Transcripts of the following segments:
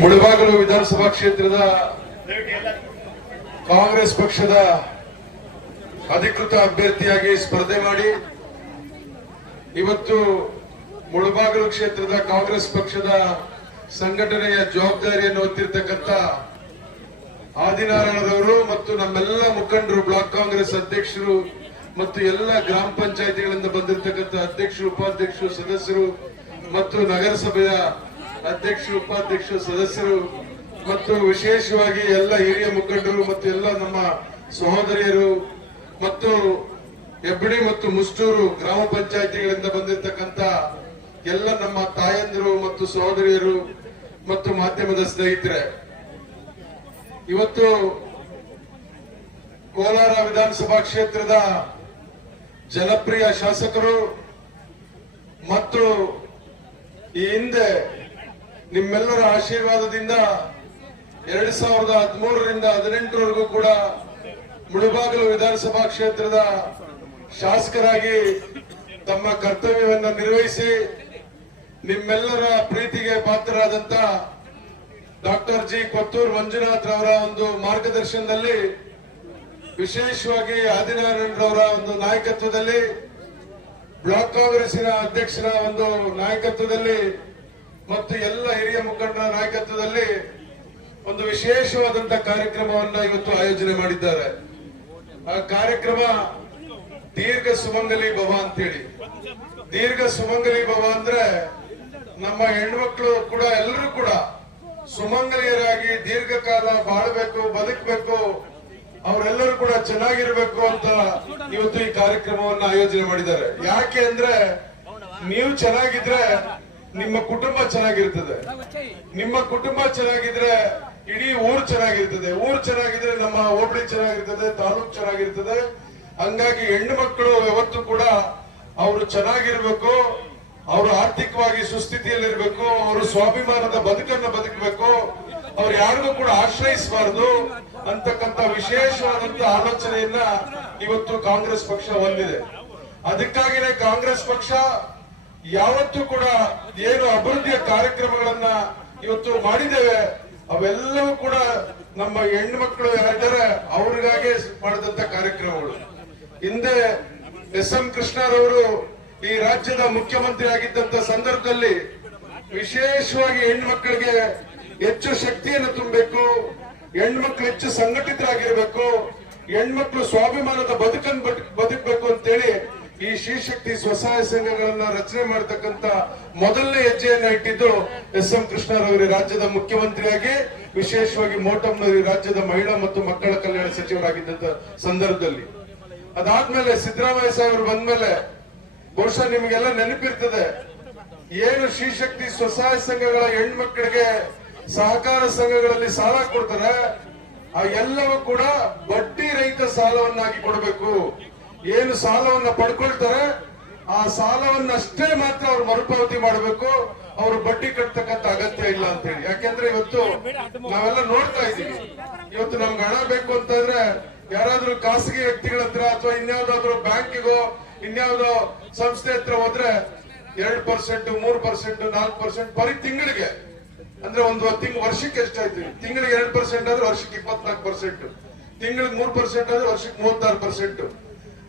ಮುಳಬಾಗಿಲು ವಿಧಾನಸಭಾ ಕ್ಷೇತ್ರದ ಕಾಂಗ್ರೆಸ್ ಪಕ್ಷದ ಅಧಿಕೃತ ಅಭ್ಯರ್ಥಿಯಾಗಿ ಸ್ಪರ್ಧೆ ಮಾಡಿ ಇವತ್ತು ಮುಳಬಾಗಿಲು ಕ್ಷೇತ್ರದ ಕಾಂಗ್ರೆಸ್ ಪಕ್ಷದ ಸಂಘಟನೆಯ ಜವಾಬ್ದಾರಿಯನ್ನು ಹೊತ್ತಿರತಕ್ಕಂತ ಆದಿನಾರಾಯಣರವರು ಮತ್ತು ನಮ್ಮೆಲ್ಲ ಮುಖಂಡರು, ಬ್ಲಾಕ್ ಕಾಂಗ್ರೆಸ್ ಅಧ್ಯಕ್ಷರು ಮತ್ತು ಎಲ್ಲ ಗ್ರಾಮ ಪಂಚಾಯಿತಿಗಳಿಂದ ಬಂದಿರತಕ್ಕಂತ ಅಧ್ಯಕ್ಷರು, ಉಪಾಧ್ಯಕ್ಷರು, ಸದಸ್ಯರು ಮತ್ತು ನಗರಸಭೆಯ ಅಧ್ಯಕ್ಷರು, ಉಪಾಧ್ಯಕ್ಷರು, ಸದಸ್ಯರು ಮತ್ತು ವಿಶೇಷವಾಗಿ ಎಲ್ಲ ಹಿರಿಯ ಮುಖಂಡರು ಮತ್ತು ಎಲ್ಲ ನಮ್ಮ ಸಹೋದರಿಯರು ಮತ್ತು ಹೆಬ್ಬಡಿ ಮತ್ತು ಮುಷ್ಟೂರು ಗ್ರಾಮ ಪಂಚಾಯಿತಿಗಳಿಂದ ಬಂದಿರತಕ್ಕಂತ ಎಲ್ಲ ನಮ್ಮ ತಾಯಂದಿರು ಮತ್ತು ಸಹೋದರಿಯರು ಮತ್ತು ಮಾಧ್ಯಮದ ಸ್ನೇಹಿತರೆ, ಇವತ್ತು ಕೋಲಾರ ವಿಧಾನಸಭಾ ಕ್ಷೇತ್ರದ ಜನಪ್ರಿಯ ಶಾಸಕರು ಮತ್ತು ಈ ಹಿಂದೆ ನಿಮ್ಮೆಲ್ಲರ ಆಶೀರ್ವಾದದಿಂದ 2013ರಿಂದ 2018ರವರೆಗೂ ಕೂಡ ಮುಳಬಾಗಿಲು ವಿಧಾನಸಭಾ ಕ್ಷೇತ್ರದ ಶಾಸಕರಾಗಿ ತಮ್ಮ ಕರ್ತವ್ಯವನ್ನು ನಿರ್ವಹಿಸಿ ನಿಮ್ಮೆಲ್ಲರ ಪ್ರೀತಿಗೆ ಪಾತ್ರರಾದಂತ ಡಾಕ್ಟರ್ ಜಿ ಕೊತ್ತೂರು ಮಂಜುನಾಥ್ ರವರ ಒಂದು ಮಾರ್ಗದರ್ಶನದಲ್ಲಿ, ವಿಶೇಷವಾಗಿ ಆದಿನಾರಾಯಣರವರ ಒಂದು ನಾಯಕತ್ವದಲ್ಲಿ, ಬ್ಲಾಕ್ ಕಾಂಗ್ರೆಸ್ಸಿನ ಅಧ್ಯಕ್ಷರ ಒಂದು ನಾಯಕತ್ವದಲ್ಲಿ ಮತ್ತು ಎಲ್ಲ ಹಿರಿಯ ಮುಖಂಡರ ನಾಯಕತ್ವದಲ್ಲಿ ಒಂದು ವಿಶೇಷವಾದಂತ ಕಾರ್ಯಕ್ರಮವನ್ನ ಇವತ್ತು ಆಯೋಜನೆ ಮಾಡಿದ್ದಾರೆ. ಆ ಕಾರ್ಯಕ್ರಮ ದೀರ್ಘ ಸುಮಂಗಲಿ ಭವ ಅಂತೇಳಿ. ದೀರ್ಘ ಸುಮಂಗಲಿ ಭವ ಅಂದ್ರೆ ನಮ್ಮ ಹೆಣ್ಮಕ್ಳು ಕೂಡ ಎಲ್ಲರೂ ಕೂಡ ಸುಮಂಗಲಿಯರಾಗಿ ದೀರ್ಘಕಾಲ ಬಾಳಬೇಕು, ಬದುಕಬೇಕು, ಅವರೆಲ್ಲರೂ ಕೂಡ ಚೆನ್ನಾಗಿರ್ಬೇಕು ಅಂತ ಇವತ್ತು ಈ ಕಾರ್ಯಕ್ರಮವನ್ನ ಆಯೋಜನೆ ಮಾಡಿದ್ದಾರೆ. ಯಾಕೆ ಅಂದ್ರೆ ನೀವು ಚೆನ್ನಾಗಿದ್ರೆ ನಿಮ್ಮ ಕುಟುಂಬ ಚೆನ್ನಾಗಿರ್ತದೆ, ನಿಮ್ಮ ಕುಟುಂಬ ಚೆನ್ನಾಗಿದ್ರೆ ಇಡೀ ಊರು ಚೆನ್ನಾಗಿರ್ತದೆ, ಊರು ಚೆನ್ನಾಗಿದ್ರೆ ನಮ್ಮ ಹೋಬಳಿ ಚೆನ್ನಾಗಿರ್ತದೆ, ತಾಲೂಕು ಚೆನ್ನಾಗಿರ್ತದೆ. ಹಂಗಾಗಿ ಹೆಣ್ಣು ಮಕ್ಕಳು ಯಾವತ್ತೂ ಕೂಡ ಅವರು ಚೆನ್ನಾಗಿರ್ಬೇಕು, ಅವರು ಆರ್ಥಿಕವಾಗಿ ಸುಸ್ಥಿತಿಯಲ್ಲಿರ್ಬೇಕು, ಅವರು ಸ್ವಾಭಿಮಾನದ ಬದುಕನ್ನು ಬದುಕಬೇಕು, ಅವ್ರು ಯಾರಿಗೂ ಕೂಡ ಆಶ್ರಯಿಸಬಾರದು ಅಂತಕ್ಕಂಥ ವಿಶೇಷವಾದಂತ ಆಲೋಚನೆಯನ್ನ ಇವತ್ತು ಕಾಂಗ್ರೆಸ್ ಪಕ್ಷ ಹೊಂದಿದೆ. ಅದಕ್ಕಾಗಿನೇ ಕಾಂಗ್ರೆಸ್ ಪಕ್ಷ ಯಾವತ್ತೂ ಕೂಡ ಏನು ಅಭಿವೃದ್ಧಿಯ ಕಾರ್ಯಕ್ರಮಗಳನ್ನ ಇವತ್ತು ಮಾಡಿದ್ದೇವೆ, ಅವೆಲ್ಲವೂ ಕೂಡ ನಮ್ಮ ಹೆಣ್ಣು ಮಕ್ಕಳು ಯಾರಿದ್ದಾರೆ ಅವ್ರಿಗಾಗೆ ಮಾಡಿದಂತ ಕಾರ್ಯಕ್ರಮಗಳು. ಹಿಂದೆ ಎಸ್.ಎಂ. ಕೃಷ್ಣರವರು ಈ ರಾಜ್ಯದ ಮುಖ್ಯಮಂತ್ರಿ ಆಗಿದ್ದಂತ ಸಂದರ್ಭದಲ್ಲಿ ವಿಶೇಷವಾಗಿ ಹೆಣ್ಮಕ್ಳಿಗೆ ಹೆಚ್ಚು ಶಕ್ತಿಯನ್ನು ತುಂಬಬೇಕು, ಹೆಣ್ಮಕ್ಳು ಹೆಚ್ಚು ಸಂಘಟಿತರಾಗಿರ್ಬೇಕು, ಹೆಣ್ಮಕ್ಳು ಸ್ವಾಭಿಮಾನದ ಬದುಕನ್ನು ಬದುಕಬೇಕು ಅಂತೇಳಿ ಈ ಶ್ರೀಶಕ್ತಿ ಸ್ವಸಹಾಯ ಸಂಘಗಳನ್ನ ರಚನೆ ಮಾಡತಕ್ಕಂತ ಮೊದಲನೇ ಹೆಜ್ಜೆಯನ್ನ ಇಟ್ಟಿದ್ದು ಎಸ್.ಎಂ. ಕೃಷ್ಣರವರು ರಾಜ್ಯದ ಮುಖ್ಯಮಂತ್ರಿಯಾಗಿ, ವಿಶೇಷವಾಗಿ ಮೋಟಂನವರು ರಾಜ್ಯದ ಮಹಿಳಾ ಮತ್ತು ಮಕ್ಕಳ ಕಲ್ಯಾಣ ಸಚಿವರಾಗಿದ್ದಂತ ಸಂದರ್ಭದಲ್ಲಿ. ಅದಾದ್ಮೇಲೆ ಸಿದ್ದರಾಮಯ್ಯ ಸಾಹೇಬರು ಬಂದ್ಮೇಲೆ ಬಹುಶಃ ನಿಮಗೆಲ್ಲ ನೆನಪಿರ್ತದೆ, ಏನು ಶ್ರೀಶಕ್ತಿ ಸ್ವಸಹಾಯ ಸಂಘಗಳ ಹೆಣ್ಮಕ್ಳಿಗೆ ಸಹಕಾರ ಸಂಘಗಳಲ್ಲಿ ಸಾಲ ಕೊಡ್ತಾರೆ, ಆ ಎಲ್ಲವೂ ಕೂಡ ಬಡ್ಡಿ ರಹಿತ ಸಾಲವನ್ನಾಗಿ ಕೊಡಬೇಕು. ಏನು ಸಾಲವನ್ನ ಪಡ್ಕೊಳ್ತಾರೆ ಆ ಸಾಲವನ್ನಷ್ಟೇ ಮಾತ್ರ ಅವ್ರು ಮರುಪಾವತಿ ಮಾಡಬೇಕು, ಅವರು ಬಡ್ಡಿ ಕಟ್ಟತಕ್ಕಂತ ಅಗತ್ಯ ಇಲ್ಲ ಅಂತ ಹೇಳಿ. ಯಾಕೆಂದ್ರೆ ಇವತ್ತು ನಾವೆಲ್ಲ ನೋಡ್ತಾ ಇದ್ದೀವಿ, ಇವತ್ತು ನಮ್ಗೆ ಹಣ ಬೇಕು ಅಂತಂದ್ರೆ ಯಾರಾದ್ರೂ ಖಾಸಗಿ ವ್ಯಕ್ತಿಗಳ ಹತ್ರ ಅಥವಾ ಇನ್ಯಾವುದಾದ್ರೂ ಬ್ಯಾಂಕಿಗೋ ಇನ್ಯಾವುದೋ ಸಂಸ್ಥೆ ಹತ್ರ ಹೋದ್ರೆ 2%, 3%, 4% ಬರೀ ತಿಂಗಳಿಗೆ, ಅಂದ್ರೆ ಒಂದು ವರ್ಷಕ್ಕೆ ಎಷ್ಟಾಯ್ತು? ತಿಂಗಳಿಗೆ 2% ಆದ್ರೆ ವರ್ಷಕ್ಕೆ 24%, ತಿಂಗಳಿಗೆ 3% ಆದ್ರೆ ವರ್ಷಕ್ಕೆ 36%.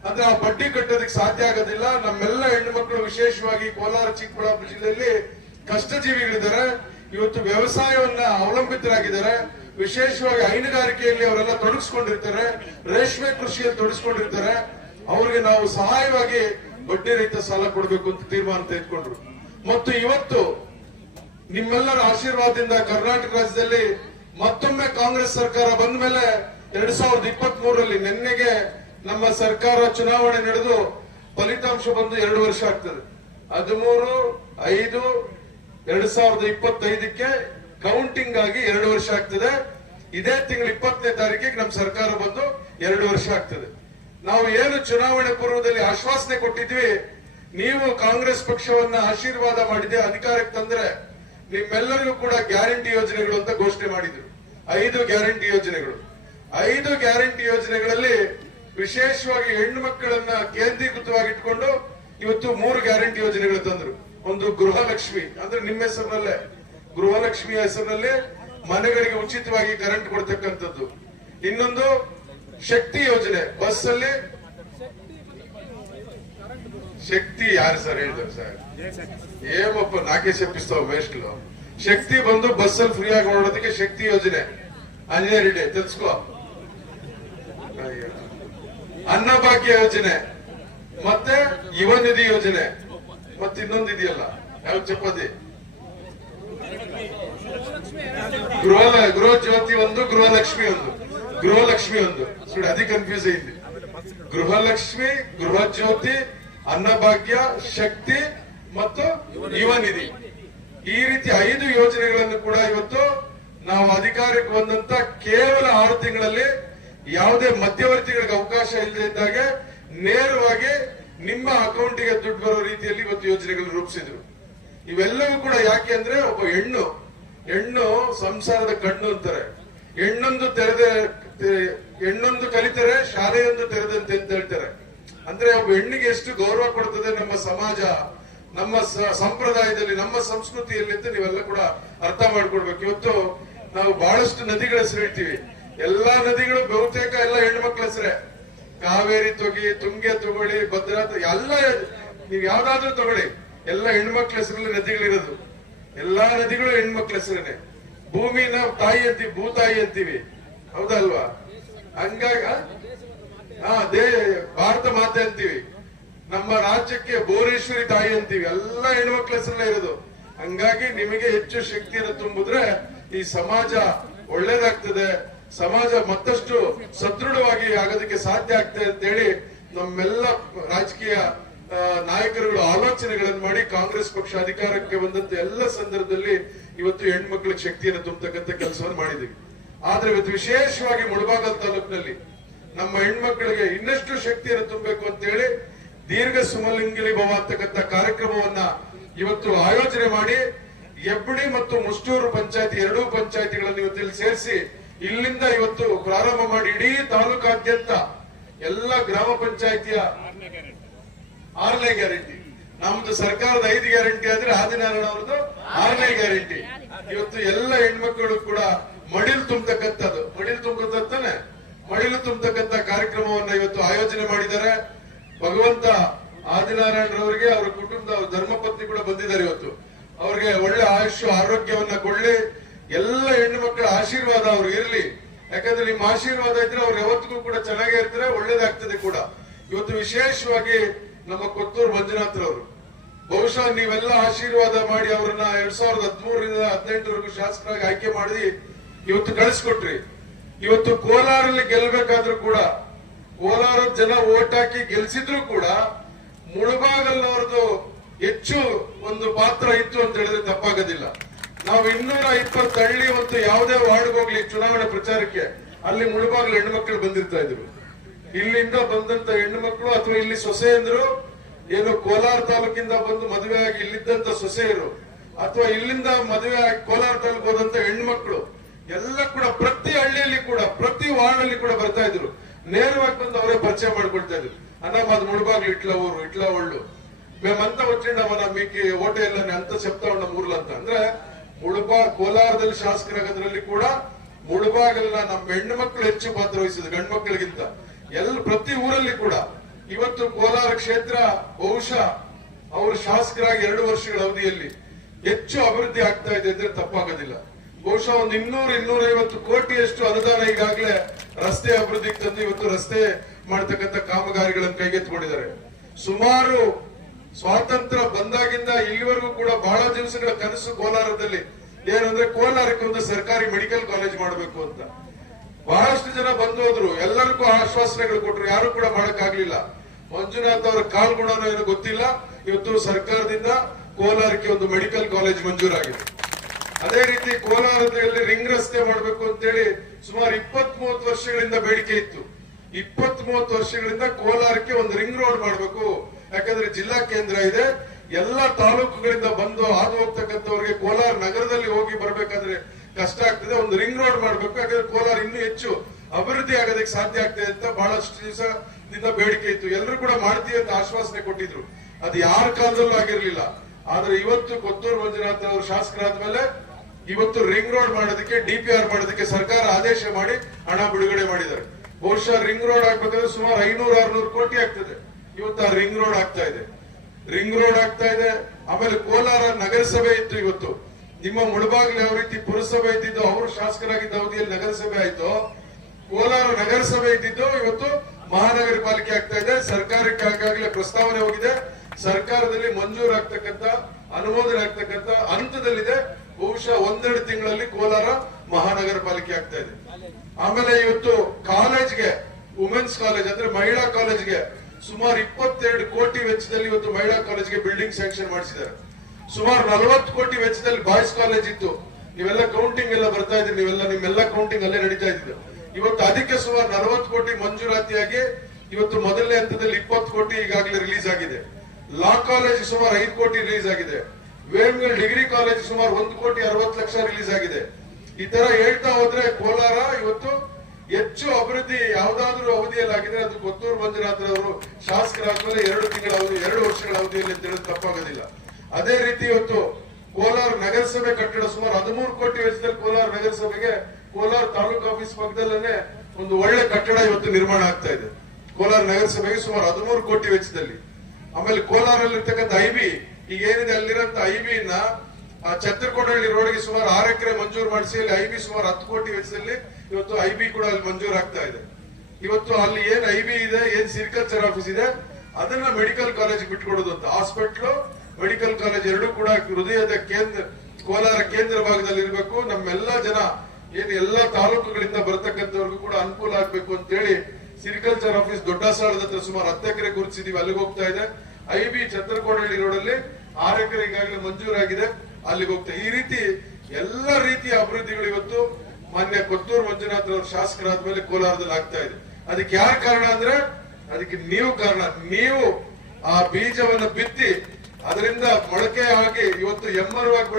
ಅಂದ್ರೆ ಆ ಬಡ್ಡಿ ಕಟ್ಟೋದಕ್ಕೆ ಸಾಧ್ಯ ಆಗೋದಿಲ್ಲ. ನಮ್ಮೆಲ್ಲ ಹೆಣ್ಣು ಮಕ್ಕಳು ವಿಶೇಷವಾಗಿ ಕೋಲಾರ, ಚಿಕ್ಕಬಳ್ಳಾಪುರ ಜಿಲ್ಲೆಯಲ್ಲಿ ಕಷ್ಟಜೀವಿಗಳಿದ್ದಾರೆ, ಇವತ್ತು ವ್ಯವಸಾಯವನ್ನ ಅವಲಂಬಿತರಾಗಿದ್ದಾರೆ, ವಿಶೇಷವಾಗಿ ಹೈನುಗಾರಿಕೆಯಲ್ಲಿ ಅವರೆಲ್ಲ ತೊಡಗಿಸ್ಕೊಂಡಿರ್ತಾರೆ, ರೇಷ್ಮೆ ಕೃಷಿಯಲ್ಲಿ ತೊಡಗಿಸ್ಕೊಂಡಿರ್ತಾರೆ. ಅವ್ರಿಗೆ ನಾವು ಸಹಾಯವಾಗಿ ಬಡ್ಡಿ ರಹಿತ ಸಾಲ ಕೊಡಬೇಕು ಅಂತ ತೀರ್ಮಾನ ತೆಗೆದುಕೊಂಡ್ರು. ಮತ್ತು ಇವತ್ತು ನಿಮ್ಮೆಲ್ಲರ ಆಶೀರ್ವಾದದಿಂದ ಕರ್ನಾಟಕ ರಾಜ್ಯದಲ್ಲಿ ಮತ್ತೊಮ್ಮೆ ಕಾಂಗ್ರೆಸ್ ಸರ್ಕಾರ ಬಂದ ಮೇಲೆ 2023ರಲ್ಲಿ ನಿನ್ನೆಗೆ ನಮ್ಮ ಸರ್ಕಾರ ಚುನಾವಣೆ ನಡೆದು ಫಲಿತಾಂಶ ಬಂದು 2 ವರ್ಷ ಆಗ್ತದೆ. 13/5/2025ಕ್ಕೆ ಕೌಂಟಿಂಗ್ ಆಗಿ 2 ವರ್ಷ ಆಗ್ತದೆ. ಇದೇ ತಿಂಗಳ 20ನೇ ತಾರೀಕಿಗೆ ನಮ್ಮ ಸರ್ಕಾರ ಬಂದು 2 ವರ್ಷ ಆಗ್ತದೆ. ನಾವು ಏನು ಚುನಾವಣೆ ಪೂರ್ವದಲ್ಲಿ ಆಶ್ವಾಸನೆ ಕೊಟ್ಟಿದ್ವಿ, ನೀವು ಕಾಂಗ್ರೆಸ್ ಪಕ್ಷವನ್ನ ಆಶೀರ್ವಾದ ಮಾಡಿದೆ, ಅಧಿಕಾರಕ್ಕೆ ತಂದ್ರೆ ನಿಮ್ಮೆಲ್ಲರಿಗೂ ಕೂಡ ಗ್ಯಾರಂಟಿ ಯೋಜನೆಗಳು ಅಂತ ಘೋಷಣೆ ಮಾಡಿದ್ರು. 5 ಗ್ಯಾರಂಟಿ ಯೋಜನೆಗಳು. 5 ಗ್ಯಾರಂಟಿ ಯೋಜನೆಗಳಲ್ಲಿ ವಿಶೇಷವಾಗಿ ಹೆಣ್ಣು ಮಕ್ಕಳನ್ನ ಕೇಂದ್ರೀಕೃತವಾಗಿ ಇಟ್ಕೊಂಡು ಇವತ್ತು 3 ಗ್ಯಾರಂಟಿ ಯೋಜನೆಗಳು ತಂದ್ರು. ಒಂದು ಗೃಹಲಕ್ಷ್ಮಿ, ಅಂದ್ರೆ ನಿಮ್ಮ ಹೆಸರಿನಲ್ಲೇ ಗೃಹಲಕ್ಷ್ಮಿ ಹೆಸರಿನಲ್ಲಿ ಮನೆಗಳಿಗೆ ಉಚಿತವಾಗಿ ಕರೆಂಟ್ ಕೊಡ್ತಕ್ಕಂಥದ್ದು. ಇನ್ನೊಂದು ಶಕ್ತಿ ಯೋಜನೆ, ಬಸ್ ಅಲ್ಲಿ ಶಕ್ತಿ ಯಾರು ಸರ್ ಹೇಳಿದ್ರು ಸರ್? ಏಮಪ್ಪ ನಾಗೇಶ್ ಎಪ್ಪಿಸ್ತಾವ ವೇಸ್ಟ್ಲು. ಶಕ್ತಿ ಬಂದು ಬಸ್ ಅಲ್ಲಿ ಫ್ರೀ ಆಗಿ ಓಡೋದಕ್ಕೆ ಶಕ್ತಿ ಯೋಜನೆ, ಆಂಜನೇಯ ರೆಡ್ಡಿ తెలుసుకో. ಅನ್ನಭಾಗ್ಯ ಯೋಜನೆ, ಮತ್ತೆ ಯುವ ನಿಧಿ ಯೋಜನೆ, ಮತ್ತೆ ಇನ್ನೊಂದು ಇದೆಯಲ್ಲ ಯಾವ ಚಪ್ಪದಿ, ಗೃಹ ಜ್ಯೋತಿ ಒಂದು, ಗೃಹಲಕ್ಷ್ಮಿ ಒಂದು ಸುಡಿ ಅದಿ ಕನ್ಫ್ಯೂಸ್ ಅయింది. ಗೃಹಲಕ್ಷ್ಮಿ, ಗೃಹ ಜ್ಯೋತಿ, ಅನ್ನಭಾಗ್ಯ, ಶಕ್ತಿ ಮತ್ತು ಯುವ ನಿಧಿ, ಈ ರೀತಿ 5 ಯೋಜನೆಗಳನ್ನು ಕೂಡ ಇವತ್ತು ನಾವು ಅಧಿಕಾರಕ್ಕೆ ಬಂದಂತ ಕೇವಲ 6 ತಿಂಗಳಲ್ಲಿ ಯಾವುದೇ ಮಧ್ಯವರ್ತಿಗಳಿಗೆ ಅವಕಾಶ ಇಲ್ಲದೆ ಇದ್ದಾಗೆ ನೇರವಾಗಿ ನಿಮ್ಮ ಅಕೌಂಟಿಗೆ ದುಡ್ಡು ಬರೋ ರೀತಿಯಲ್ಲಿ ಇವತ್ತು ಯೋಜನೆಗಳನ್ನು ರೂಪಿಸಿದ್ರು. ಇವೆಲ್ಲವೂ ಕೂಡ ಯಾಕೆ ಅಂದ್ರೆ ಒಬ್ಬ ಹೆಣ್ಣು ಸಂಸಾರದ ಕಣ್ಣು ಅಂತಾರೆ. ಹೆಣ್ಣೊಂದು ಕಲಿತರೆ ಶಾಲೆಯೊಂದು ತೆರೆದಂತೆ ಅಂತ ಹೇಳ್ತಾರೆ. ಅಂದ್ರೆ ಒಬ್ಬ ಹೆಣ್ಣಿಗೆ ಎಷ್ಟು ಗೌರವ ಕೊಡ್ತದೆ ನಮ್ಮ ಸಮಾಜ, ನಮ್ಮ ಸಂಪ್ರದಾಯದಲ್ಲಿ, ನಮ್ಮ ಸಂಸ್ಕೃತಿಯಲ್ಲಿ ಅಂತ ನೀವೆಲ್ಲ ಕೂಡ ಅರ್ಥ ಮಾಡ್ಕೊಡ್ಬೇಕು. ಇವತ್ತು ನಾವು ಬಹಳಷ್ಟು ನದಿಗಳ ಹೆಸರು ಹೇಳ್ತೀವಿ, ಎಲ್ಲಾ ನದಿಗಳು ಬಹುತೇಕ ಎಲ್ಲ ಹೆಣ್ಮಕ್ಳ ಹೆಸರೇ. ಕಾವೇರಿ ತಗೊಳ್ಳಿ, ತುಂಗೆ ತಗೊಳ್ಳಿ, ಭದ್ರಾ ಎಲ್ಲ ನೀವ್ ಯಾವ್ದಾದ್ರೂ ತಗೊಳ್ಳಿ, ಎಲ್ಲ ಹೆಣ್ಮಕ್ಳ ಹೆಸರಲ್ಲಿ ನದಿಗಳಿರೋದು. ಎಲ್ಲಾ ನದಿಗಳು ಹೆಣ್ಮಕ್ಳ ಹೆಸರೇನೆ. ಭೂಮಿನ ತಾಯಿ ಅಂತೀವಿ, ಭೂತಾಯಿ ಅಂತೀವಿ, ಹೌದಲ್ವಾ? ಹಂಗಾಗಿ ಭಾರತ ಮಾತೆ ಅಂತೀವಿ. ನಮ್ಮ ರಾಜ್ಯಕ್ಕೆ ಬೋರೇಶ್ವರಿ ತಾಯಿ ಅಂತೀವಿ, ಎಲ್ಲ ಹೆಣ್ಮಕ್ಳ ಹೆಸರಲ್ಲೇ ಇರೋದು. ಹಂಗಾಗಿ ನಿಮಗೆ ಹೆಚ್ಚು ಶಕ್ತಿಯನ್ನು ತುಂಬಿದ್ರೆ ಈ ಸಮಾಜ ಒಳ್ಳೇದಾಗ್ತದೆ, ಸಮಾಜ ಮತ್ತಷ್ಟು ಸದೃಢವಾಗಿ ಆಗೋದಕ್ಕೆ ಸಾಧ್ಯ ಆಗ್ತದೆ ಅಂತೇಳಿ ನಮ್ಮೆಲ್ಲ ರಾಜಕೀಯ ನಾಯಕರುಗಳು ಆಲೋಚನೆಗಳನ್ನು ಮಾಡಿ ಕಾಂಗ್ರೆಸ್ ಪಕ್ಷ ಅಧಿಕಾರಕ್ಕೆ ಬಂದಂತ ಎಲ್ಲ ಸಂದರ್ಭದಲ್ಲಿ ಇವತ್ತು ಹೆಣ್ಮಕ್ಳಿಗೆ ಶಕ್ತಿಯನ್ನು ತುಂಬತಕ್ಕಂಥ ಕೆಲಸವನ್ನು ಮಾಡಿದೀವಿ. ಆದ್ರೆ ಇವತ್ತು ವಿಶೇಷವಾಗಿ ಮುಳಬಾಗಲ್ ತಾಲೂಕಿನಲ್ಲಿ ನಮ್ಮ ಹೆಣ್ಮಕ್ಳಿಗೆ ಇನ್ನಷ್ಟು ಶಕ್ತಿಯನ್ನು ತುಂಬಬೇಕು ಅಂತ ಹೇಳಿ ದೀರ್ಘ ಸುಮಲಿಂಗಿಲಿ ಭವ ಅಂತಕ್ಕಂಥ ಕಾರ್ಯಕ್ರಮವನ್ನ ಇವತ್ತು ಆಯೋಜನೆ ಮಾಡಿ ಹೆಬ್ಬಡಿ ಮತ್ತು ಮುಷ್ಟೂರು ಪಂಚಾಯತಿ 2 ಪಂಚಾಯತಿಗಳನ್ನು ಇವತ್ತು ಇಲ್ಲಿ ಸೇರಿಸಿ ಇಲ್ಲಿಂದ ಇವತ್ತು ಪ್ರಾರಂಭ ಮಾಡಿ ಇಡೀ ತಾಲೂಕಾದ್ಯಂತ ಎಲ್ಲ ಗ್ರಾಮ ಪಂಚಾಯತಿಯ 6ನೇ ಗ್ಯಾರಂಟಿ. ನಮ್ದು ಸರ್ಕಾರದ 5 ಗ್ಯಾರಂಟಿ ಆದ್ರೆ ಆದಿನಾರಾಯಣ ಅವರದು 6ನೇ ಗ್ಯಾರಂಟಿ. ಇವತ್ತು ಎಲ್ಲ ಹೆಣ್ಮಕ್ಳು ಕೂಡ ಮಡಿಲು ತುಂಬತಕ್ಕಂಥದ್ದು, ಮಡಿಲು ತುಂಬತಕ್ಕಂಥ ಕಾರ್ಯಕ್ರಮವನ್ನ ಇವತ್ತು ಆಯೋಜನೆ ಮಾಡಿದ್ದಾರೆ. ಭಗವಂತ ಆದಿನಾರಾಯಣರವರಿಗೆ ಅವರ ಕುಟುಂಬದ ಧರ್ಮಪತ್ನಿ ಕೂಡ ಬಂದಿದ್ದಾರೆ. ಇವತ್ತು ಅವ್ರಿಗೆ ಒಳ್ಳೆ ಆಯುಷ್ಯ ಆರೋಗ್ಯವನ್ನ ಕೊಡ್ಲಿ, ಎಲ್ಲ ಹೆಣ್ಣು ಮಕ್ಕಳ ಆಶೀರ್ವಾದ ಅವ್ರು ಇರ್ಲಿ. ಯಾಕಂದ್ರೆ ನಿಮ್ಮ ಆಶೀರ್ವಾದ ಇದ್ರೆ ಅವ್ರು ಯಾವತ್ತಿಗೂ ಕೂಡ ಚೆನ್ನಾಗೇ ಇರ್ತಾರೆ, ಒಳ್ಳೇದಾಗ್ತದೆ ಕೂಡ. ಇವತ್ತು ವಿಶೇಷವಾಗಿ ನಮ್ಮ ಕೊತ್ತೂರು ಮಂಜುನಾಥ್ರವರು, ಬಹುಶಃ ನೀವೆಲ್ಲ ಆಶೀರ್ವಾದ ಮಾಡಿ ಅವರನ್ನ 2013ರಿಂದ 2018ವರೆಗೂ ಶಾಸಕರಾಗಿ ಆಯ್ಕೆ ಮಾಡಿ ಇವತ್ತು ಕಳಿಸ್ಕೊಟ್ರಿ. ಇವತ್ತು ಕೋಲಾರಲ್ಲಿ ಗೆಲ್ಲಬೇಕಾದ್ರೂ ಕೂಡ, ಕೋಲಾರದ ಜನ ಓಟ್ ಹಾಕಿ ಗೆಲ್ಸಿದ್ರು ಕೂಡ ಮುಳಬಾಗಲ್ನವ್ರದ್ದು ಹೆಚ್ಚು ಒಂದು ಪಾತ್ರ ಇತ್ತು ಅಂತ ಹೇಳಿದ್ರೆ ತಪ್ಪಾಗೋದಿಲ್ಲ. ನಾವು 220 ಹಳ್ಳಿ ಮತ್ತು ಯಾವುದೇ ವಾರ್ಡ್ ಹೋಗ್ಲಿ ಚುನಾವಣೆ ಪ್ರಚಾರಕ್ಕೆ, ಅಲ್ಲಿ ಮುಳಬಾಗಲು ಹೆಣ್ಮಕ್ಳು ಬಂದಿರ್ತಾ ಇದ್ರು. ಇಲ್ಲಿಂದ ಬಂದಂತ ಹೆಣ್ಣು ಮಕ್ಕಳು ಅಥವಾ ಇಲ್ಲಿ ಸೊಸೆಯಂದ್ರು ಏನು ಕೋಲಾರ ತಾಲೂಕಿಂದ ಬಂದು ಮದುವೆ ಆಗಿ ಇಲ್ಲಿದ್ದಂತ ಸೊಸೆಯರು ಅಥವಾ ಇಲ್ಲಿಂದ ಮದುವೆ ಆಗಿ ಕೋಲಾರ ತಾಲೂಕು ಹೋದಂತ ಹೆಣ್ಮಕ್ಳು ಎಲ್ಲ ಕೂಡ ಪ್ರತಿ ಹಳ್ಳಿಯಲ್ಲಿ ಕೂಡ ಪ್ರತಿ ವಾರ್ಡ್ ಅಲ್ಲಿ ಕೂಡ ಬರ್ತಾ ಇದ್ರು. ನೇರವಾಗಿ ಬಂದು ಅವರೇ ಪರಿಚಯ ಮಾಡ್ಕೊಳ್ತಾ ಇದ್ರು. అన్న మాది ముడిబాగులు ఇట్లా ఊరు ఇట్లా వాళ్ళు మేమంతా వచ్చిండమన్న మీకు ఓటే ಇಲ್ಲನೆ ಅಂತ చెప్తా ఉన్న ಊರ್ಲ ಅಂತ. ಅಂದ್ರೆ ಕೋಲಾರದಲ್ಲಿ ಶಾಸಕರಾಗೋದ್ರಲ್ಲಿ ಕೂಡ ಮುಳಬಾಗಲ್ನ ನಮ್ಮ ಹೆಣ್ಣು ಮಕ್ಕಳು ಹೆಚ್ಚು ಪಾತ್ರ ವಹಿಸಿದ್ರು ಗಂಡು ಮಕ್ಕಳಿಗಿಂತ. ಪ್ರತಿ ಊರಲ್ಲಿ ಕೂಡ ಇವತ್ತು ಕೋಲಾರ ಕ್ಷೇತ್ರ ಬಹುಶಃ ಅವರು ಶಾಸಕರಾಗಿ 2 ವರ್ಷಗಳ ಅವಧಿಯಲ್ಲಿ ಹೆಚ್ಚು ಅಭಿವೃದ್ಧಿ ಆಗ್ತಾ ಇದೆ ಅಂದ್ರೆ ತಪ್ಪಾಗೋದಿಲ್ಲ. ಬಹುಶಃ ಒಂದು 200-250 ಕೋಟಿಯಷ್ಟು ಅನುದಾನ ಈಗಾಗಲೇ ರಸ್ತೆ ಅಭಿವೃದ್ಧಿಗೆ ತಂದು ಇವತ್ತು ರಸ್ತೆ ಮಾಡತಕ್ಕಂಥ ಕಾಮಗಾರಿಗಳನ್ನು ಕೈಗೆತ್ತಿಕೊಂಡಿದ್ದಾರೆ. ಸುಮಾರು ಸ್ವಾತಂತ್ರ್ಯ ಬಂದಾಗಿಂದ ಇಲ್ಲಿವರೆಗೂ ಕೂಡ ಬಹಳ ದಿವಸಗಳ ಕನಸು ಕೋಲಾರದಲ್ಲಿ ಏನಂದ್ರೆ ಕೋಲಾರಕ್ಕೆ ಒಂದು ಸರ್ಕಾರಿ ಮೆಡಿಕಲ್ ಕಾಲೇಜ್ ಮಾಡಬೇಕು ಅಂತ ಬಹಳಷ್ಟು ಜನ ಬಂದು ಹೋದ್ರು. ಎಲ್ಲರಿಗೂ ಆಶ್ವಾಸನೆಗಳು ಕೊಟ್ಟರು, ಯಾರು ಕೂಡ ಮಾಡಕ್ಕಾಗ್ಲಿಲ್ಲ. ಮಂಜುನಾಥ್ ಅವರ ಕಾಲ್ಗುಣನೋ ಏನೋ ಗೊತ್ತಿಲ್ಲ, ಇವತ್ತು ಸರ್ಕಾರದಿಂದ ಕೋಲಾರಕ್ಕೆ ಒಂದು ಮೆಡಿಕಲ್ ಕಾಲೇಜ್ ಮಂಜೂರಾಗಿದೆ. ಅದೇ ರೀತಿ ಕೋಲಾರದಲ್ಲಿ ರಿಂಗ್ ರಸ್ತೆ ಮಾಡಬೇಕು ಅಂತೇಳಿ ಸುಮಾರು 20-30 ವರ್ಷಗಳಿಂದ ಬೇಡಿಕೆ ಇತ್ತು. 20-30 ವರ್ಷಗಳಿಂದ ಕೋಲಾರಕ್ಕೆ ಒಂದು ರಿಂಗ್ ರೋಡ್ ಮಾಡಬೇಕು, ಯಾಕಂದ್ರೆ ಜಿಲ್ಲಾ ಕೇಂದ್ರ ಇದೆ, ಎಲ್ಲಾ ತಾಲೂಕುಗಳಿಂದ ಬಂದು ಹಾದು ಹೋಗ್ತಕ್ಕಂಥವ್ರಿಗೆ ಕೋಲಾರ ನಗರದಲ್ಲಿ ಹೋಗಿ ಬರ್ಬೇಕಾದ್ರೆ ಕಷ್ಟ ಆಗ್ತದೆ, ಒಂದು ರಿಂಗ್ ರೋಡ್ ಮಾಡಬೇಕು, ಯಾಕಂದ್ರೆ ಕೋಲಾರ ಇನ್ನೂ ಹೆಚ್ಚು ಅಭಿವೃದ್ಧಿ ಆಗೋದಕ್ಕೆ ಸಾಧ್ಯ ಆಗ್ತದೆ ಅಂತ ಬಹಳಷ್ಟು ದಿವಸದಿಂದ ಬೇಡಿಕೆ ಇತ್ತು. ಎಲ್ಲರೂ ಕೂಡ ಮಾಡ್ತೀವಿ ಅಂತ ಆಶ್ವಾಸನೆ ಕೊಟ್ಟಿದ್ರು. ಅದು ಯಾರ ಕಾಲದಲ್ಲೂ ಆಗಿರ್ಲಿಲ್ಲ. ಆದ್ರೆ ಇವತ್ತು ಕೊತ್ತೂರು ಮಂಜುನಾಥ್ ಅವರು ಶಾಸಕರಾದ್ಮೇಲೆ ಇವತ್ತು ರಿಂಗ್ ರೋಡ್ ಮಾಡೋದಕ್ಕೆ DPR ಮಾಡೋದಕ್ಕೆ ಸರ್ಕಾರ ಆದೇಶ ಮಾಡಿ ಹಣ ಬಿಡುಗಡೆ ಮಾಡಿದ್ದಾರೆ. ಬಹುಶಃ ರಿಂಗ್ ರೋಡ್ ಆಗ್ಬೇಕಾದ್ರೆ ಸುಮಾರು 500-600 ಕೋಟಿ ಆಗ್ತದೆ. ಇವತ್ತು ಆ ರಿಂಗ್ ರೋಡ್ ಆಗ್ತಾ ಇದೆ. ಆಮೇಲೆ ಕೋಲಾರ ನಗರಸಭೆ ಇತ್ತು. ಇವತ್ತು ನಿಮ್ಮ ಮುಳಬಾಗಿಲು ಯಾವ ರೀತಿ ಪುರಸಭೆ ಇದ್ದಿದ್ದು, ಅವರು ಶಾಸಕರಾಗಿದ್ದ ಅವಧಿಯಲ್ಲಿ ನಗರಸಭೆ ಆಯ್ತು. ಕೋಲಾರ ನಗರಸಭೆ ಇದ್ದಿದ್ದು ಇವತ್ತು ಮಹಾನಗರ ಪಾಲಿಕೆ ಆಗ್ತಾ ಇದೆ. ಸರ್ಕಾರಕ್ಕೆ ಆಗಾಗಲೇ ಪ್ರಸ್ತಾವನೆ ಹೋಗಿದೆ. ಸರ್ಕಾರದಲ್ಲಿ ಮಂಜೂರಾಗ್ತಕ್ಕಂಥ ಅನುಮೋದನೆ ಆಗ್ತಕ್ಕಂಥ ಹಂತದಲ್ಲಿದೆ. ಬಹುಶಃ 1-2 ತಿಂಗಳಲ್ಲಿ ಕೋಲಾರ ಮಹಾನಗರ ಪಾಲಿಕೆ ಆಗ್ತಾ ಇದೆ. ಆಮೇಲೆ ಇವತ್ತು ಕಾಲೇಜ್ಗೆ, ವುಮೆನ್ಸ್ ಕಾಲೇಜ್ ಅಂದ್ರೆ ಮಹಿಳಾ ಕಾಲೇಜ್ಗೆ ಸುಮಾರು 22 ಕೋಟಿ ವೆಚ್ಚದಲ್ಲಿ ಇವತ್ತು ಮಹಿಳಾ ಕಾಲೇಜ್ಗೆ ಬಿಲ್ಡಿಂಗ್ ಸ್ಯಾಂಕ್ಷನ್ ಮಾಡಿಸಿದ್ದಾರೆ. ಸುಮಾರು 40 ಕೋಟಿ ವೆಚ್ಚದಲ್ಲಿ ಬಾಯ್ಸ್ ಕಾಲೇಜ್ ಇತ್ತು. ನೀವೆಲ್ಲ ಕೌಂಟಿಂಗ್ ಎಲ್ಲ ಬರ್ತಾ ಇದ್ರಿ, ನಿಮ್ಮೆಲ್ಲ ಕೌಂಟಿಂಗ್ ಅಲ್ಲೇ ನಡೀತಾ ಇದ್ದು. ಇವತ್ತು ಅದಕ್ಕೆ ಸುಮಾರು 40 ಕೋಟಿ ಮಂಜೂರಾತಿಯಾಗಿ ಇವತ್ತು ಮೊದಲನೇ ಹಂತದಲ್ಲಿ 20 ಕೋಟಿ ಈಗಾಗಲೇ ರಿಲೀಸ್ ಆಗಿದೆ. ಲಾ ಕಾಲೇಜ್ ಸುಮಾರು 5 ಕೋಟಿ ರಿಲೀಸ್ ಆಗಿದೆ. ವೇಮಗಲ್ ಡಿಗ್ರಿ ಕಾಲೇಜ್ ಸುಮಾರು 1,60,00,000 ರಿಲೀಸ್ ಆಗಿದೆ. ಈ ತರ ಹೇಳ್ತಾ ಹೋದ್ರೆ ಕೋಲಾರ ಇವತ್ತು ಹೆಚ್ಚು ಅಭಿವೃದ್ಧಿ ಯಾವ್ದಾದ್ರು ಅವಧಿಯಲ್ಲಿ ಆಗಿದೆ ಅದು ಕೊತ್ತೂರು ಮಂಜುನಾಥ್ ಅವರು ಶಾಸಕರಾದ್ಮೇಲೆ 2 ವರ್ಷಗಳ ಅವಧಿಯಲ್ಲಿ ಅಂತ ಹೇಳೋದು ತಪ್ಪಾಗೋದಿಲ್ಲ. ಅದೇ ರೀತಿ ಇವತ್ತು ಕೋಲಾರ ನಗರಸಭೆ ಕಟ್ಟಡ ಸುಮಾರು 13 ಕೋಟಿ ವೆಚ್ಚದಲ್ಲಿ ಕೋಲಾರ ನಗರಸಭೆಗೆ ಕೋಲಾರ ತಾಲೂಕು ಆಫೀಸ್ ಪಕ್ಕದಲ್ಲೇ ಒಂದು ಒಳ್ಳೆ ಕಟ್ಟಡ ಇವತ್ತು ನಿರ್ಮಾಣ ಆಗ್ತಾ ಇದೆ. ಕೋಲಾರ ನಗರಸಭೆಗೆ ಸುಮಾರು 13 ಕೋಟಿ ವೆಚ್ಚದಲ್ಲಿ. ಆಮೇಲೆ ಕೋಲಾರಲ್ಲಿ ಇರ್ತಕ್ಕಂಥ IB ಈಗ ಏನಿದೆ ಅಲ್ಲಿರಂತ IB-ನ ಛತ್ರಕೋಡಹಳ್ಳಿ ರೋಡ್ಗೆ ಸುಮಾರು 6 ಎಕರೆ ಮಂಜೂರು ಮಾಡಿಸಿ ಅಲ್ಲಿ IB ಸುಮಾರು 10 ಕೋಟಿ ವೆಚ್ಚದಲ್ಲಿ ಇವತ್ತು IB ಕೂಡ ಅಲ್ಲಿ ಮಂಜೂರು ಆಗ್ತಾ ಇದೆ. ಇವತ್ತು ಅಲ್ಲಿ ಏನ್ IB ಇದೆ, ಏನ್ ಸಿರಿಕಲ್ಚರ್ ಆಫೀಸ್ ಇದೆ, ಅದನ್ನ ಮೆಡಿಕಲ್ ಕಾಲೇಜ್ ಬಿಟ್ಕೊಡೋದು ಅಂತ. ಹಾಸ್ಪಿಟ್ಲು ಮೆಡಿಕಲ್ ಕಾಲೇಜ್ ಎರಡೂ ಕೂಡ ಹೃದಯದ ಕೋಲಾರ ಕೇಂದ್ರ ಭಾಗದಲ್ಲಿ ಇರಬೇಕು. ನಮ್ಮೆಲ್ಲಾ ಜನ ಏನ್ ಎಲ್ಲಾ ತಾಲೂಕುಗಳಿಂದ ಬರ್ತಕ್ಕಂಥವ್ರಿಗೂ ಕೂಡ ಅನುಕೂಲ ಆಗ್ಬೇಕು ಅಂತ ಹೇಳಿ ಸಿರಿಕಲ್ಚರ್ ಆಫೀಸ್ ದೊಡ್ಡ ಸಾಲದ ಹತ್ರ ಸುಮಾರು 10 ಎಕರೆ ಗುರುತಿಸಿದೀವಿ, ಅಲ್ಲಿಗೆ ಹೋಗ್ತಾ ಇದೆ. IB ಛತ್ರಕೋಡಹಳ್ಳಿ ರೋಡ್ ಅಲ್ಲಿ 6 ಎಕರೆ ಈಗಾಗಲೇ ಮಂಜೂರಾಗಿದೆ, ಅಲ್ಲಿಗೆ ಹೋಗ್ತಾ. ಈ ರೀತಿ ಎಲ್ಲ ರೀತಿಯ ಅಭಿವೃದ್ಧಿಗಳು ಇವತ್ತು ಮಾನ್ಯ ಕೊತ್ತೂರು ಮಂಜುನಾಥ್ ಅವರು ಶಾಸಕರಾದ್ಮೇಲೆ ಕೋಲಾರದಲ್ಲಿ ಆಗ್ತಾ ಇದೆ. ಅದಕ್ಕೆ ಯಾರು ಕಾರಣ ಅಂದ್ರೆ ಅದಕ್ಕೆ ನೀವು ಕಾರಣ. ನೀವು ಆ ಬೀಜವನ್ನು ಬಿತ್ತಿ ಅದರಿಂದ ಮೊಳಕೆ ಆಗಿ ಇವತ್ತು ಎಮ್ಮರವಾಗಿ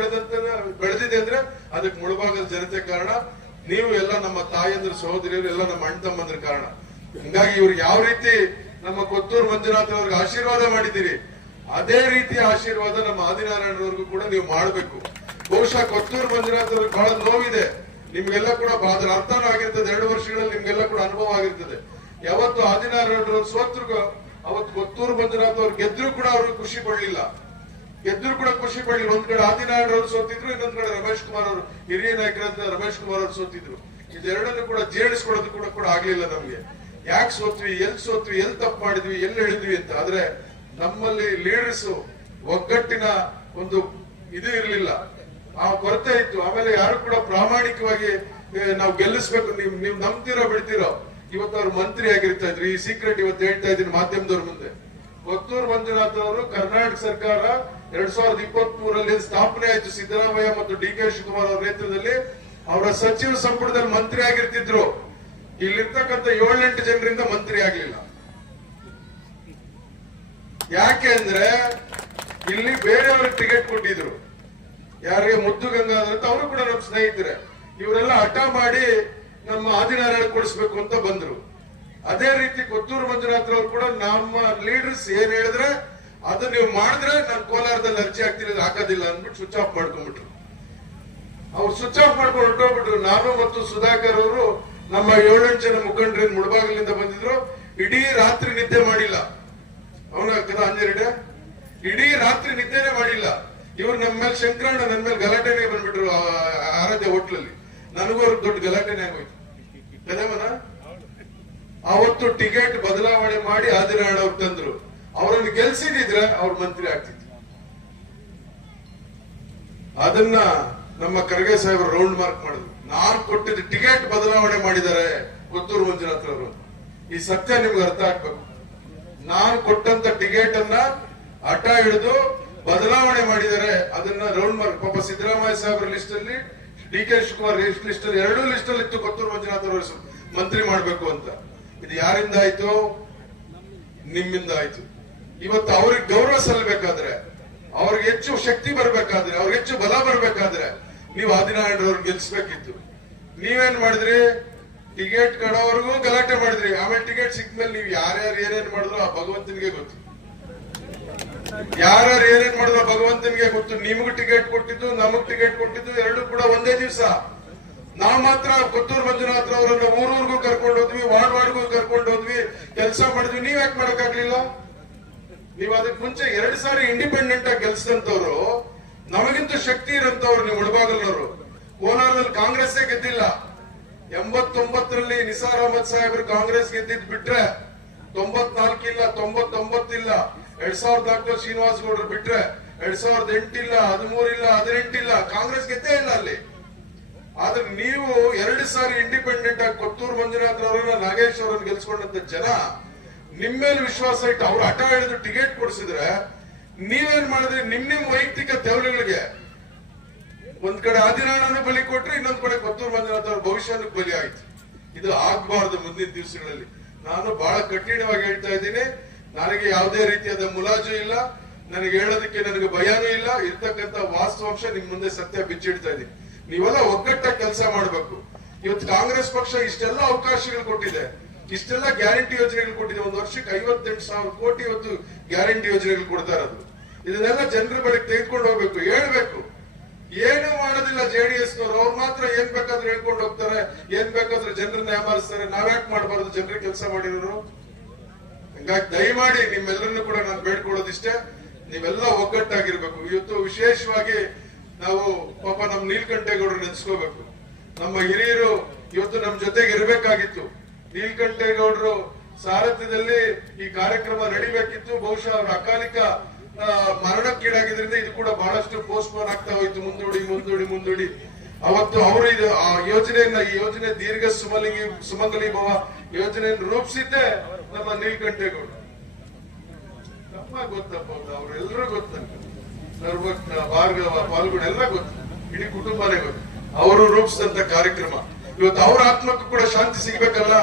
ಬೆಳೆದಿದೆ ಅಂದ್ರೆ ಅದಕ್ಕೆ ಮುಳಬಾಗದ ಜನತೆ ಕಾರಣ. ನೀವು ಎಲ್ಲ ನಮ್ಮ ತಾಯಂದ್ರ ಸಹೋದರಿಯರು ಎಲ್ಲ ನಮ್ಮ ಅಣ್ಣ ತಮ್ಮಂದ್ರ ಕಾರಣ. ಹಿಂಗಾಗಿ ಇವ್ರು ಯಾವ ರೀತಿ ನಮ್ಮ ಕೊತ್ತೂರು ಮಂಜುನಾಥ್ ಅವ್ರಿಗೆ ಆಶೀರ್ವಾದ ಮಾಡಿದ್ದೀರಿ, ಅದೇ ರೀತಿಯ ಆಶೀರ್ವಾದ ನಮ್ಮ ಆದಿನಾರಾಯಣರವರೆಗೂ ಕೂಡ ನೀವು ಮಾಡಬೇಕು. ಬಹುಶಃ ಕೊತ್ತೂರು ಮಂಜುನಾಥ್ ಅವ್ರಿಗೆ ಬಹಳ ನೋವಿದೆ, ನಿಮ್ಗೆಲ್ಲ ಕೂಡ ಅದ್ರ ಅರ್ಥನೂ ಆಗಿರ್ತದೆ. 2 ವರ್ಷಗಳಲ್ಲಿ ನಿಮ್ಗೆಲ್ಲ ಕೂಡ ಅನುಭವ ಆಗಿರ್ತದೆ. ಯಾವತ್ತು ಆದಿನಾರಾಯಣರವ್ರು ಸೋತ್ರು, ಅವತ್ತು ಕೊತ್ತೂರು ಮಂಜುನಾಥ್ ಅವ್ರು ಗೆದ್ರು ಕೂಡ ಅವ್ರಿಗೆ ಖುಷಿ ಪಡ್ಲಿಲ್ಲ. ಒಂದ್ ಕಡೆ ಆದಿನಾರಾಯಣರವ್ರು ಸೋತಿದ್ರು, ಇನ್ನೊಂದ್ ಕಡೆ ರಮೇಶ್ ಕುಮಾರ್ ಅವರು ಹಿರಿಯ ನಾಯಕರಾದ ರಮೇಶ್ ಕುಮಾರ್ ಅವರು ಸೋತಿದ್ರು. ಇದೆರಡನ್ನು ಕೂಡ ಜೀರ್ಣಿಸ್ಕೊಳ್ಳೋದು ಕೂಡ ಆಗ್ಲಿಲ್ಲ ನಮ್ಗೆ. ಯಾಕೆ ಸೋತ್ವಿ, ಎಲ್ಲಿ ತಪ್ಪು ಮಾಡಿದ್ವಿ, ಎಲ್ಲಿ ಹೇಳಿದ್ವಿ ಅಂತ. ಆದ್ರೆ ನಮ್ಮಲ್ಲಿ ಲೀಡರ್ಸ್ ಒಗ್ಗಟ್ಟಿನ ಒಂದು ಇದು ಇರ್ಲಿಲ್ಲ, ಆ ಕೊರತೆ ಇತ್ತು. ಆಮೇಲೆ ಯಾರು ಕೂಡ ಪ್ರಾಮಾಣಿಕವಾಗಿ ನಾವು ಗೆಲ್ಲಿಸ್ಬೇಕು, ನೀವು ನಂಬ್ತಿರೋ ಬಿಡ್ತಿರೋ. ಇವತ್ತು ಅವ್ರು ಮಂತ್ರಿ ಆಗಿರ್ತಾ ಇದ್ರು. ಈ ಸೀಕ್ರೆಟ್ ಇವತ್ತು ಹೇಳ್ತಾ ಇದ್ದೀನಿ ಮಾಧ್ಯಮದವ್ರ ಮುಂದೆ. ಕೊತ್ತೂರು ಮಂಜುನಾಥ್ ಅವರು ಕರ್ನಾಟಕ ಸರ್ಕಾರ 2023ರಲ್ಲಿ ಸ್ಥಾಪನೆ ಆಯ್ತು. ಸಿದ್ದರಾಮಯ್ಯ ಮತ್ತು DK ಶಿವಕುಮಾರ್ ಅವರ ನೇತೃತ್ವದಲ್ಲಿ ಅವರ ಸಚಿವ ಸಂಪುಟದಲ್ಲಿ ಮಂತ್ರಿ ಆಗಿರ್ತಿದ್ರು. ಇಲ್ಲಿರ್ತಕ್ಕಂಥ 7-8 ಜನರಿಂದ ಮಂತ್ರಿ ಆಗ್ಲಿಲ್ಲ. ಯಾಕೆ ಅಂದ್ರೆ ಇಲ್ಲಿ ಬೇರೆಯವ್ರಿಗೆ ಟಿಕೆಟ್ ಕೊಟ್ಟಿದ್ರು. ಯಾರಿಗೆ ಮುದ್ದು ಗಂಗಾಧರ್ ಅಂತ ಅವರು ಕೂಡ ನಮ್ಮ ಸ್ನೇಹಿತರೆ. ಇವರೆಲ್ಲ ಹಠ ಮಾಡಿ ನಮ್ಮ ಆದಿನಾರಾಯಣ ಕೊಡಿಸ್ಬೇಕು ಅಂತ ಬಂದ್ರು. ಅದೇ ರೀತಿ ಕೊತ್ತೂರು ಮಂಜುನಾಥ್ ಅವರು ಕೂಡ ನಮ್ಮ ಲೀಡರ್ಸ್ ಏನ್ ಹೇಳಿದ್ರೆ ಅದು ನೀವು ಮಾಡಿದ್ರೆ ನಾನು ಕೋಲಾರದಲ್ಲಿ ಅರ್ಜಿ ಹಾಕ್ತೀನಿ, ಹಾಕೋದಿಲ್ಲ ಅಂದ್ಬಿಟ್ಟು ಸ್ವಿಚ್ ಆಫ್ ಮಾಡ್ಕೊಂಡ್ಬಿಟ್ರು. ಅವ್ರು ಸ್ವಿಚ್ ಆಫ್ ಮಾಡ್ಕೊಂಡು ಹೊರಟೋಗ್ಬಿಟ್ರು. ನಾನು ಮತ್ತು ಸುಧಾಕರ್ ಅವರು ನಮ್ಮ 7-8 ಜನ ಮುಖಂಡರೇನು ಮುಳಬಾಗಿಲಿಂದ ಬಂದಿದ್ರು. ಇಡೀ ರಾತ್ರಿ ನಿದ್ದೆ ಮಾಡಿಲ್ಲ. ಅವನ ಕದ ಅಂಜೇರಿಡೆ ಇಡೀ ರಾತ್ರಿ ನಿದ್ದೆನೆ ಮಾಡಿಲ್ಲ. ಇವ್ರು ನಮ್ಮ ಮೇಲೆ ಶಂಕರಣ್ಣ ನನ್ನ ಮೇಲೆ ಗಲಾಟೆನೆ ಬಂದ್ಬಿಟ್ರು ಆರಾಧ್ಯ ಹೋಟ್ಲಲ್ಲಿ. ನನಗೂ ಅವ್ರಿಗೆ ದೊಡ್ಡ ಗಲಾಟೆನೆ ಆಗೋಯ್ತು. ಕದಮನ ಅವತ್ತು ಟಿಕೆಟ್ ಬದಲಾವಣೆ ಮಾಡಿ ಆದಿನಾರಾಯಣ ಅವ್ರು ತಂದ್ರು. ಅವರನ್ನು ಗೆಲ್ಸಿದ್ರೆ ಅವ್ರ ಮಂತ್ರಿ ಆಗ್ತಿದ್ರು. ಅದನ್ನ ನಮ್ಮ ಖರ್ಗೆ ಸಾಹೇಬರು ರೌಂಡ್ ಮಾರ್ಕ್ ಮಾಡಿದ್ರು. ನಾನು ಕೊಟ್ಟಿದ್ದ ಟಿಕೆಟ್ ಬದಲಾವಣೆ ಮಾಡಿದ್ದಾರೆ ಕೊತ್ತೂರು ಮಂಜುನಾಥ್ ಅವರು. ಈ ಸತ್ಯ ನಿಮ್ಗೆ ಅರ್ಥ ಆಗ್ಬೇಕು. ನಾನು ಕೊಟ್ಟಂತ ಟಿಕೆಟ್ ಅನ್ನ ಹಠ ಹಿಡಿದು ಬದಲಾವಣೆ ಮಾಡಿದ್ದಾರೆ. ಅದನ್ನ ರೌಂಡ್ ಮಾರ್ಕ್. ಪಾಪ ಸಿದ್ದರಾಮಯ್ಯ ಸಾಹೇಬ್ರ ಲಿಸ್ಟ್ ಅಲ್ಲಿ, DK ಶಿವಕುಮಾರ್ ಲಿಸ್ಟ್ ಅಲ್ಲಿ, 2 ಲಿಸ್ಟ್ ಅಲ್ಲಿ ಇತ್ತು ಕೊತ್ತೂರು ಮಂಜುನಾಥ್ ಅವರು ಮಂತ್ರಿ ಮಾಡ್ಬೇಕು ಅಂತ. ಇದು ಯಾರಿಂದ ಆಯ್ತು? ನಿಮ್ಮಿಂದ ಆಯ್ತು. ಇವತ್ತು ಅವ್ರಿಗೆ ಗೌರವ ಸಲ್ಲಬೇಕಾದ್ರೆ, ಅವ್ರಿಗೆ ಹೆಚ್ಚು ಶಕ್ತಿ ಬರ್ಬೇಕಾದ್ರೆ, ಅವ್ರಿಗೆ ಹೆಚ್ಚು ಬಲ ಬರ್ಬೇಕಾದ್ರೆ ನೀವು ಆದಿನಾರಾಯಣರವ್ರು ಗೆಲ್ಸ್ಬೇಕಿತ್ತು. ನೀವೇನ್ ಮಾಡಿದ್ರಿ? ಟಿಕೆಟ್ ಕೊಡೋವರೆಗೂ ಗಲಾಟೆ ಮಾಡಿದ್ರಿ. ಆಮೇಲೆ ಟಿಕೆಟ್ ಸಿಕ್ಮೇಲೆ ನೀವು ಯಾರ್ಯಾರು ಏನೇನ್ ಮಾಡಿದ್ರು ಆ ಭಗವಂತನಿಗೆ ಗೊತ್ತು. ಯಾರು ಏನೇನ್ ಮಾಡಿದ್ರು ಭಗವಂತನಿಗೆ ಗೊತ್ತು. ನಿಮಗೂ ಟಿಕೆಟ್ ಕೊಟ್ಟಿದ್ದು, ನಮಗ್ ಟಿಕೆಟ್ ಕೊಟ್ಟಿದ್ದು ಎರಡು ಕೂಡ ಒಂದೇ ದಿವಸ. ನಾವ್ ಮಾತ್ರ ಕೊತ್ತೂರು ಮಂಜುನಾಥ್ ಅವರನ್ನ ಊರೂರ್ಗೂ ಕರ್ಕೊಂಡು ಹೋದ್ವಿ, ವಾರ್ಡ್ಗೂ ಕರ್ಕೊಂಡು ಹೋದ್ವಿ, ಕೆಲಸ ಮಾಡಿದ್ವಿ. ನೀವ್ ಯಾಕೆ ಮಾಡಕ್ಕಾಗ್ಲಿಲ್ಲ? ನೀವು ಅದಕ್ಕೆ ಮುಂಚೆ 2 ಸಾರಿ ಇಂಡಿಪೆಂಡೆಂಟ್ ಆಗಿ ಗೆಲ್ಸಿದಂತವ್ರು, ನಮಗಿಂತ ಶಕ್ತಿ ಇರಂತವ್ರು ನೀವು ಮುಳಬಾಗಲ್ನವರು. ಕೋಲಾರದಲ್ಲಿ ಕಾಂಗ್ರೆಸ್ಸೇ ಗೆದ್ದಿಲ್ಲ. 89ರಲ್ಲಿ ನಿಸಾರ್ ಅಹಮದ್ ಸಾಹೇಬ್ರು ಕಾಂಗ್ರೆಸ್ ಗೆದ್ದಿದ್ ಬಿಟ್ರೆ 94 ಇಲ್ಲ, 99 ಇಲ್ಲ, 2004 ಶ್ರೀನಿವಾಸ್ ಗೌಡ್ರು ಬಿಟ್ರೆ 2008 ಇಲ್ಲ, 13 ಇಲ್ಲ, 18 ಇಲ್ಲ, ಕಾಂಗ್ರೆಸ್ ಗೆದ್ದೇ ಇಲ್ಲ ಅಲ್ಲಿ. ಆದ್ರೆ ನೀವು 2 ಸಾರಿ ಇಂಡಿಪೆಂಡೆಂಟ್ ಆಗಿ ಕೊತ್ತೂರು ಮಂಜುನಾಥ್ ಅವರನ್ನ, ನಾಗೇಶ್ ಅವರನ್ನ ಗೆಲ್ಸ್ಕೊಂಡಂತ ಜನ ನಿಮ್ ಮೇಲೆ ವಿಶ್ವಾಸ ಇಟ್ಟು ಅವ್ರು ಹಠ ಹಿಡಿದು ಟಿಕೆಟ್ ಕೊಡಿಸಿದ್ರೆ ನೀವೇನ್ ಮಾಡಿದ್ರಿ? ನಿಮ್ ವೈಯಕ್ತಿಕ ದೇವರುಗಳಿಗೆ ಒಂದ್ ಕಡೆ ಆದಿನಾರಾಯಣ ಬಲಿ ಕೊಟ್ರೆ, ಇನ್ನೊಂದ್ ಕಡೆ ಕೊತ್ತೂರು ಮಂಜುನಾಥ್ ಅವ್ರ ಭವಿಷ್ಯಕ್ಕೆ ಬಲಿ ಆಯ್ತು. ಇದು ಆಗ್ಬಾರ್ದು ಮುಂದಿನ ದಿವಸಗಳಲ್ಲಿ. ನಾನು ಬಹಳ ಕಠಿಣವಾಗಿ ಹೇಳ್ತಾ ಇದ್ದೀನಿ. ನನಗೆ ಯಾವುದೇ ರೀತಿಯಾದ ಮುಲಾಜು ಇಲ್ಲ, ನನಗೆ ಹೇಳೋದಕ್ಕೆ ನನಗೆ ಭಯನೂ ಇಲ್ಲ. ಇರ್ತಕ್ಕಂಥ ವಾಸ್ತವಾಂಶ ನಿಮ್ ಮುಂದೆ ಸತ್ಯ ಬಿಚ್ಚಿಡ್ತಾ ಇದ್ದೀನಿ. ನೀವೆಲ್ಲ ಒಗ್ಗಟ್ಟಾಗಿ ಕೆಲಸ ಮಾಡಬೇಕು. ಇವತ್ತು ಕಾಂಗ್ರೆಸ್ ಪಕ್ಷ ಇಷ್ಟೆಲ್ಲ ಅವಕಾಶಗಳು ಕೊಟ್ಟಿದೆ, ಇಷ್ಟೆಲ್ಲ ಗ್ಯಾರಂಟಿ ಯೋಜನೆಗಳು ಕೊಟ್ಟಿದೆ. 1 ವರ್ಷಕ್ಕೆ 58,000 ಕೋಟಿ ಇವತ್ತು ಗ್ಯಾರಂಟಿ ಯೋಜನೆಗಳು ಕೊಡ್ತಾ ಇರೋದು. ಇದನ್ನೆಲ್ಲ ಜನರ ಬಳಿಗೆ ತೆಗೆದುಕೊಂಡು ಹೋಗ್ಬೇಕು, ಹೇಳ್ಬೇಕು. ಏನು ಮಾಡೋದಿಲ್ಲ ಜೆಡಿಎಸ್ ನವರು. ಅವ್ರು ಮಾತ್ರ ಏನ್ ಬೇಕಾದ್ರೂ ಹೇಳ್ಕೊಂಡು ಹೋಗ್ತಾರೆ, ಏನ್ ಬೇಕಾದ್ರೂ ಜನರನ್ನ ಯಾಮಾರಿಸ್ತಾರೆ. ನಾವ್ಯಾಕೆ ಮಾಡಬಾರ್ದು? ಜನರಿಗೆ ಕೆಲಸ ಮಾಡಿರೋರು. ಹಂಗಾಗಿ ದಯಮಾಡಿ ನಿಮ್ಮೆಲ್ಲರನ್ನು ಕೂಡ ನಾನು ಬೇಡ್ಕೊಳ್ಳೋದಿಷ್ಟೇ, ನೀವೆಲ್ಲ ಒಗ್ಗಟ್ಟಾಗಿರ್ಬೇಕು. ಇವತ್ತು ವಿಶೇಷವಾಗಿ ನಾವು ಪಾಪ ನಮ್ ನೀಲಕಂಠೇಗೌಡರು ನೆನೆಸ್ಕೋಬೇಕು. ನಮ್ಮ ಹಿರಿಯರು ಇವತ್ತು ನಮ್ ಜೊತೆಗೆ ಇರಬೇಕಾಗಿತ್ತು. ನೀಲಕಂಠೇಗೌಡರು ಸಾರಥ್ಯದಲ್ಲಿ ಈ ಕಾರ್ಯಕ್ರಮ ನಡಿಬೇಕಿತ್ತು. ಬಹುಶಃ ಅವ್ರ ಅಕಾಲಿಕ ಮರಣಕ್ಕೀಡಾಗಿದ್ರಿಂದ ಇದು ಕೂಡ ಬಹಳಷ್ಟು ಪೋಸ್ಟ್ಪೋನ್ ಆಗ್ತಾ ಹೋಯ್ತು, ಮುಂದೂಡಿ. ಅವತ್ತು ಅವರು ಆ ಯೋಜನೆಯನ್ನ, ಈ ಯೋಜನೆ ದೀರ್ಘ ಸುಮಂಗಲಿ ಭವ ಯೋಜನೆಯನ್ನು ರೂಪಿಸಿದ್ದೆ ನಮ್ಮ ನೀಲಕಂಠೇಗೌಡ. ಗೊತ್ತಪ್ಪ, ಅವ್ರೆಲ್ಲರೂ ಗೊತ್ತಂತ, ಭಾರ್ಗವ, ಪಾಲ್ಗುಣ ಎಲ್ಲ ಗೊತ್ತು, ಇಡೀ ಕುಟುಂಬನೇ ಗೊತ್ತು. ಅವರು ರೂಪಿಸಿದಂತ ಕಾರ್ಯಕ್ರಮ. ಇವತ್ತು ಅವ್ರ ಆತ್ಮಕ್ಕೂ ಕೂಡ ಶಾಂತಿ ಸಿಗ್ಬೇಕಲ್ಲ.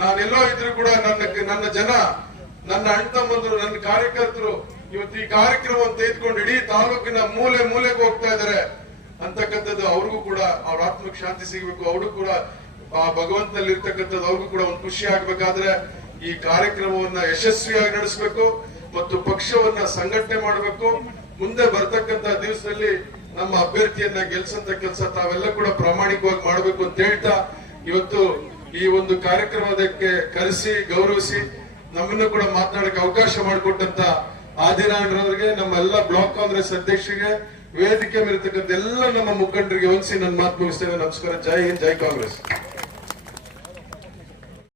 ನಾನೆಲ್ಲೋ ಇದ್ರು ಕೂಡ ನನ್ನ ಜನ, ನನ್ನ ಅಣ್ಣ ತಮ್ಮಂದ್ರು, ನನ್ನ ಕಾರ್ಯಕರ್ತರು ಇವತ್ತು ಈ ಕಾರ್ಯಕ್ರಮವನ್ನು ತೆಗೆದುಕೊಂಡು ಇಡೀ ತಾಲೂಕಿನ ಮೂಲೆಗೆ ಹೋಗ್ತಾ ಇದಾರೆ ಅಂತಕ್ಕಂಥದ್ದು. ಅವ್ರಿಗೂ ಕೂಡ ಅವ್ರ ಆತ್ಮಕ್ಕೆ ಶಾಂತಿ ಸಿಗಬೇಕು. ಅವರು ಕೂಡ ಆ ಭಗವಂತನಲ್ಲಿ ಇರ್ತಕ್ಕಂಥದ್ದು ಅವ್ರಿಗೂ ಕೂಡ ಒಂದು ಖುಷಿ ಆಗ್ಬೇಕಾದ್ರೆ ಈ ಕಾರ್ಯಕ್ರಮವನ್ನ ಯಶಸ್ವಿಯಾಗಿ ನಡೆಸಬೇಕು ಮತ್ತು ಪಕ್ಷವನ್ನ ಸಂಘಟನೆ ಮಾಡಬೇಕು. ಮುಂದೆ ಬರ್ತಕ್ಕಂಥ ದಿವಸದಲ್ಲಿ ನಮ್ಮ ಅಭ್ಯರ್ಥಿಯನ್ನ ಗೆಲ್ಸಂತ ಕೆಲಸ ತಾವೆಲ್ಲ ಕೂಡ ಪ್ರಾಮಾಣಿಕವಾಗಿ ಮಾಡಬೇಕು ಅಂತ ಹೇಳ್ತಾ, ಇವತ್ತು ಈ ಒಂದು ಕಾರ್ಯಕ್ರಮದಕ್ಕೆ ಕರೆಸಿ ಗೌರವಿಸಿ ನಮ್ಮನ್ನು ಕೂಡ ಮಾತನಾಡಕ್ಕೆ ಅವಕಾಶ ಮಾಡಿಕೊಟ್ಟಂತ ಆದಿನಾರಾಯಣರವರಿಗೆ, ನಮ್ಮ ಎಲ್ಲ ಬ್ಲಾಕ್ ಕಾಂಗ್ರೆಸ್ ಅಧ್ಯಕ್ಷರಿಗೆ, ವೇದಿಕೆ ಮೇಲಿರ್ತಕ್ಕಂಥ ಎಲ್ಲ ನಮ್ಮ ಮುಖಂಡರಿಗೆ ವಂದಿಸಿ ನನ್ನ ಮಾತು ಮುಗಿಸ್ತೇವೆ. ನಮಸ್ಕಾರ. ಜೈ ಹಿಂದ್, ಜೈ ಕಾಂಗ್ರೆಸ್.